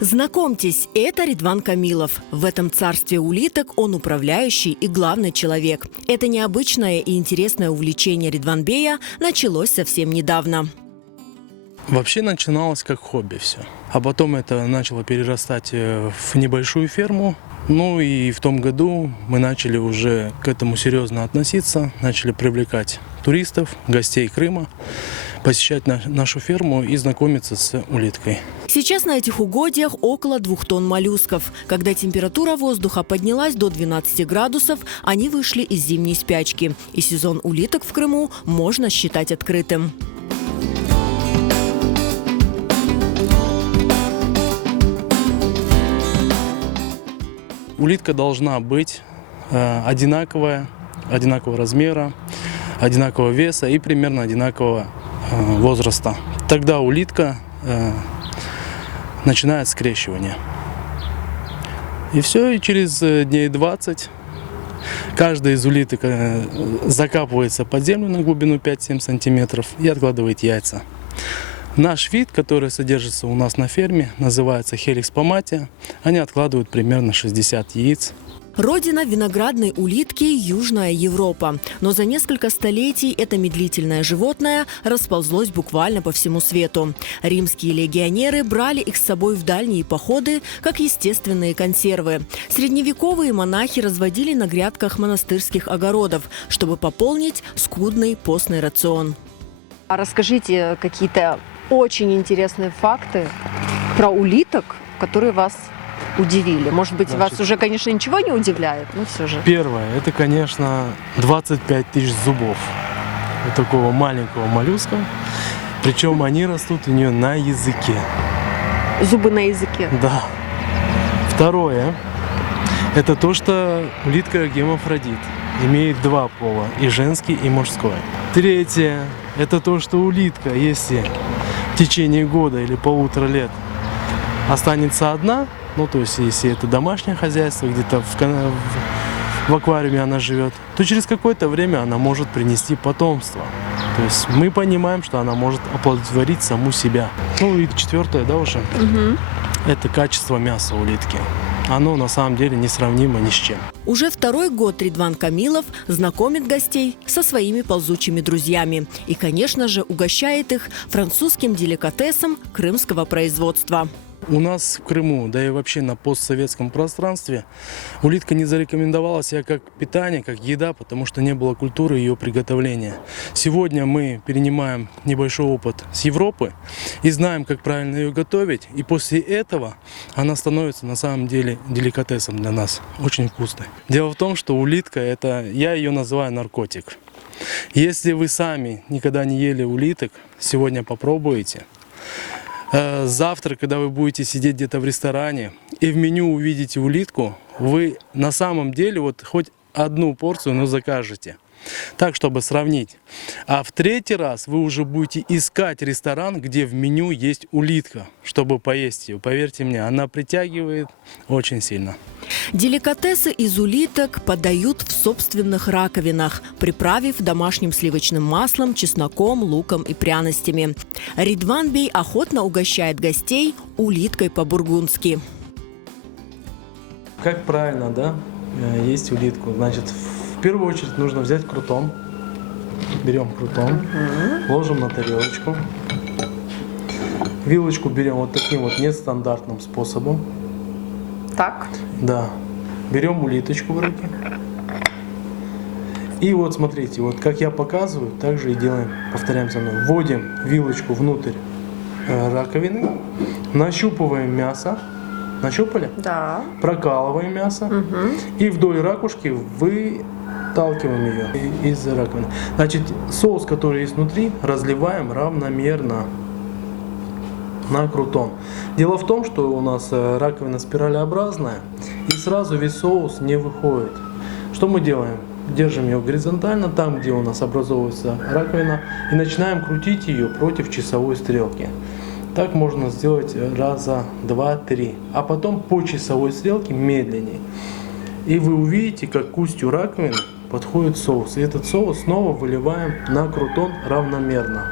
Знакомьтесь, это Ридван Камилов. В этом царстве улиток он управляющий и главный человек. Это необычное и интересное увлечение Ридванбея началось совсем недавно. Вообще начиналось как хобби все. А потом это начало перерастать в небольшую ферму. Ну и в том году мы начали уже к этому серьезно относиться, начали привлекать туристов, гостей Крыма, посещать нашу ферму и знакомиться с улиткой. Сейчас на этих угодьях около 2 тонн моллюсков. Когда температура воздуха поднялась до 12 градусов, они вышли из зимней спячки. И сезон улиток в Крыму можно считать открытым. Улитка должна быть одинакового размера, одинакового веса и примерно одинакового возраста. Тогда улитка начинает скрещивание. И все, и через дней 20 каждая из улиток закапывается под землю на глубину 5-7 сантиметров и откладывает яйца. Наш вид, который содержится у нас на ферме, называется Helix pomatia. Они откладывают примерно 60 яиц. Родина виноградной улитки – Южная Европа. Но за несколько столетий это медлительное животное расползлось буквально по всему свету. Римские легионеры брали их с собой в дальние походы, как естественные консервы. Средневековые монахи разводили на грядках монастырских огородов, чтобы пополнить скудный постный рацион. А расскажите какие-то очень интересные факты про улиток, которые вас удивили. Может быть, вас уже, конечно, ничего не удивляет, но все же. Первое, это, конечно, 25 тысяч зубов у такого маленького моллюска. Причем они растут у нее на языке. Зубы на языке? Да. Второе, это то, что улитка гермафродит. Имеет 2 пола, и женский, и мужской. Третье, это то, что улитка, если в течение года или 1,5 лет останется одна, ну то есть если это домашнее хозяйство, где-то в аквариуме она живет, то через какое-то время она может принести потомство. То есть мы понимаем, что она может оплодотворить саму себя. Ну и четвертое, да, уже, это качество мяса улитки. Оно на самом деле несравнимо ни с чем. Уже 2-й год Ридван Камилов знакомит гостей со своими ползучими друзьями. И, конечно же, угощает их французским деликатесом крымского производства. У нас в Крыму, да и вообще на постсоветском пространстве, улитка не зарекомендовала себя как питание, как еда, потому что не было культуры ее приготовления. Сегодня мы перенимаем небольшой опыт с Европы и знаем, как правильно ее готовить. И после этого она становится на самом деле деликатесом для нас, очень вкусной. Дело в том, что улитка, я ее называю наркотик. Если вы сами никогда не ели улиток, сегодня попробуйте. Завтра, когда вы будете сидеть где-то в ресторане и в меню увидите улитку, вы на самом деле вот хоть одну порцию, но закажете. Так, чтобы сравнить. А в 3-й раз вы уже будете искать ресторан, где в меню есть улитка, чтобы поесть ее. Поверьте мне, она притягивает очень сильно. Деликатесы из улиток подают в собственных раковинах, приправив домашним сливочным маслом, чесноком, луком и пряностями. Ридванбей охотно угощает гостей улиткой по-бургундски. Как правильно, да, есть улитку? Значит, в первую очередь нужно взять крутон. Берем крутон, ложим на тарелочку. Вилочку берем вот таким вот нестандартным способом. Так. Да. Берем улиточку в руки. И вот смотрите, вот как я показываю, так же и делаем, повторяем за мной. Вводим вилочку внутрь раковины, нащупываем мясо. Нащупали? Да. Прокалываем мясо и вдоль ракушки выталкиваем ее из раковины. Значит, соус, который есть внутри, разливаем равномерно на крутон. Дело в том, что у нас раковина спиралеобразная, и сразу весь соус не выходит. Что мы делаем? Держим ее горизонтально, там, где у нас образовывается раковина, и начинаем крутить ее против часовой стрелки. Так можно сделать раза 2-3, а потом по часовой стрелке медленнее. И вы увидите, как к устью раковины подходит соус. И этот соус снова выливаем на крутон равномерно.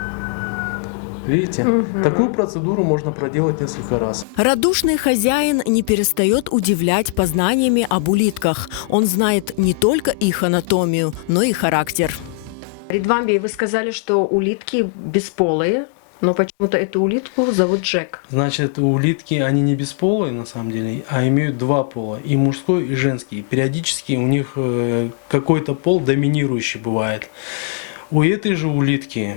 Видите? Такую процедуру можно проделать несколько раз. Радушный хозяин не перестает удивлять познаниями об улитках. Он знает не только их анатомию, но и характер. Ридван, вы сказали, что улитки бесполые, но почему-то эту улитку зовут Джек. Значит, улитки, они не бесполые на самом деле, а имеют два пола, и мужской, и женский. Периодически у них какой-то пол доминирующий бывает. У этой же улитки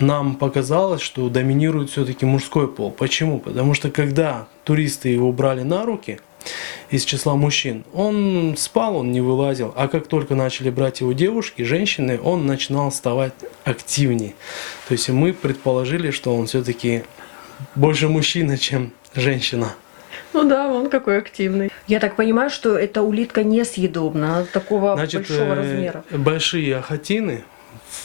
нам показалось, что доминирует все-таки мужской пол. Почему? Потому что когда туристы его брали на руки из числа мужчин, он спал, он не вылазил. А как только начали брать его девушки, женщины, он начинал вставать активнее. То есть мы предположили, что он все-таки больше мужчина, чем женщина. Ну да, он какой активный. Я так понимаю, что эта улитка несъедобна, такого большого размера. Большие ахатины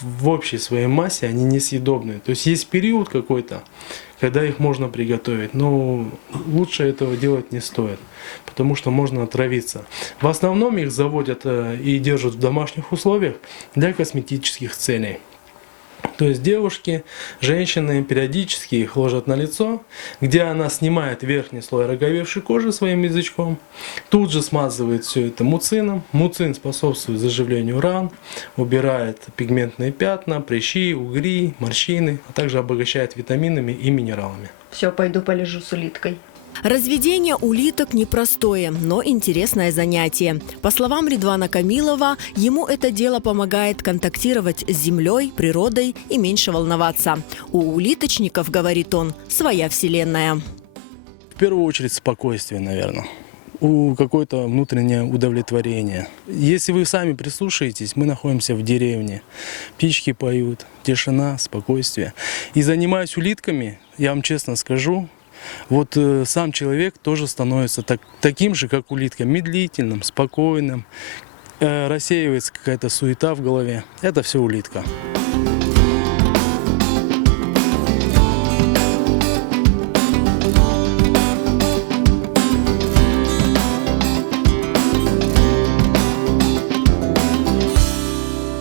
в общей своей массе, они несъедобные. То есть есть период какой-то, когда их можно приготовить, но лучше этого делать не стоит, потому что можно отравиться. В основном их заводят и держат в домашних условиях для косметических целей. То есть девушки, женщины периодически их ложат на лицо, где она снимает верхний слой роговевшей кожи своим язычком, тут же смазывает все это муцином. Муцин способствует заживлению ран, убирает пигментные пятна, прыщи, угри, морщины, а также обогащает витаминами и минералами. Все, пойду полежу с улиткой. Разведение улиток непростое, но интересное занятие. По словам Ридвана Камилова, ему это дело помогает контактировать с землей, природой и меньше волноваться. У улиточников, говорит он, своя вселенная. В первую очередь спокойствие, наверное. Какое-то внутреннее удовлетворение. Если вы сами прислушаетесь, мы находимся в деревне. Птички поют, тишина, спокойствие. И занимаясь улитками, я вам честно скажу, вот сам человек тоже становится таким же, как улитка, медлительным, спокойным, рассеивается какая-то суета в голове. Это все улитка.